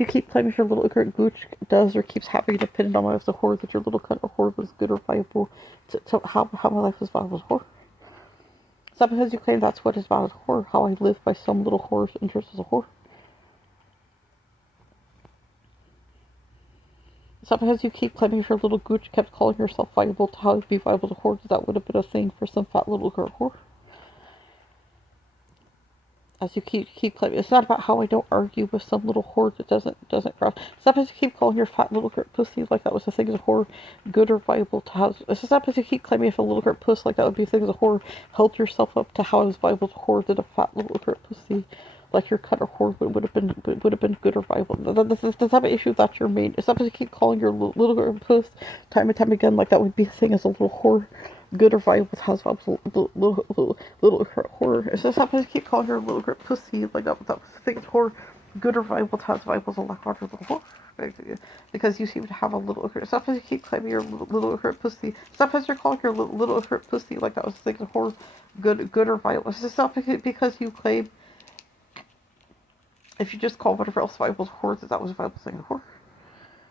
you keep claiming your little ignorant gooch does or keeps having it dependent on my life as a whore, that your little cunt of whore was good or viable, to how my life was viable as a whore. It's not because you claim that's what is valid as a whore, how I live by some little whore's interest as a whore. It's not because you keep claiming your little gooch kept calling yourself viable to how it'd be viable as a whore, that would have been a thing for some fat little girl whore. As you keep claiming, it's not about how I don't argue with some little whore that doesn't cross. It's not because you keep calling your fat little girl pussy like that was a thing as a whore, good or viable to how. It's just not because you keep claiming if a little girl puss like that would be a thing as a whore, held yourself up to how it was viable to whore that a fat little girl pussy like your cut or whore would have been good or viable. The type of issue that's your main. It's not because you keep calling your little girl puss time and time again like that would be a thing as a little whore. Good or viable housewives, little horror. It's just happens to keep calling her a little grip pussy, like that was the thing, horror. Good or viable housewives a lot harder little horror. Because you seem to have a little. It's not because you keep claiming your little hurt pussy. It's not because you're calling your little hurt pussy like that was the thing, horror. Good or viable. It's just not because you claim. If you just call whatever else viable horror, that was a viable thing, horror.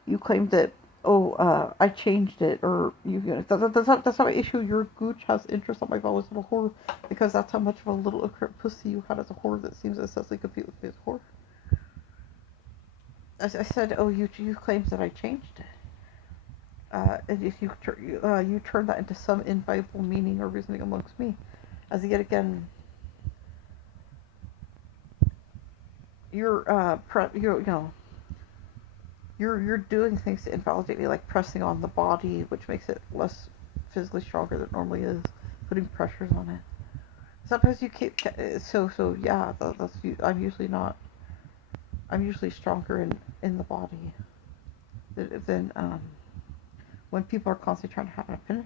You claim that. I changed it, or that's not an issue. Your gooch has interest on my voice as a whore, because that's how much of a little pussy you had as a whore that seems incessantly compete with me as a whore. I said, you claimed that I changed it. And if you turn that into some inviolable meaning or reasoning amongst me, as yet again, you're doing things to invalidate me, like pressing on the body, which makes it less physically stronger than it normally is, putting pressures on it. Sometimes you keep yeah. I'm usually not. I'm usually stronger in the body than when people are constantly trying to have an opinion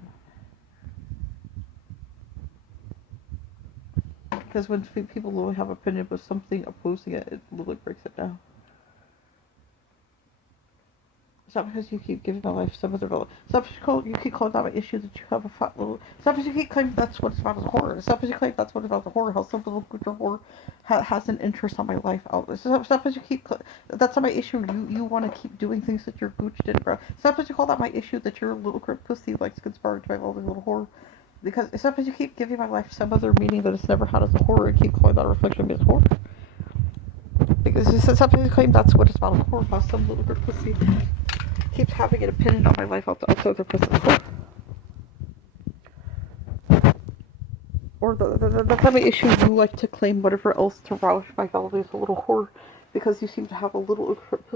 on it. Because when people only have an opinion with something opposing it, it literally breaks it down. It's not because you keep giving my life some other value. It's not because you keep calling that an issue that you have a fat little. It's not because you keep claiming that's what it's about as a horror. It's not because you claim that's what it's about as a horror. How some little good horror has an interest on my life out. It's not because you keep. That's not my issue. You want to keep doing things that your gooch didn't grow. It's not because you call that my issue that your little crip pussy likes conspiring to my little horror. Because it's not because you keep giving my life some other meaning that it's never had as a horror and keep calling that a reflection of me as a horror. Because it's not because you claim that's what it's about as a horror. How some little crip pussy keeps having an opinion on my life outside their personal life. Or the kind of issue you like to claim whatever else to rouge my value as a little whore because you seem to have a little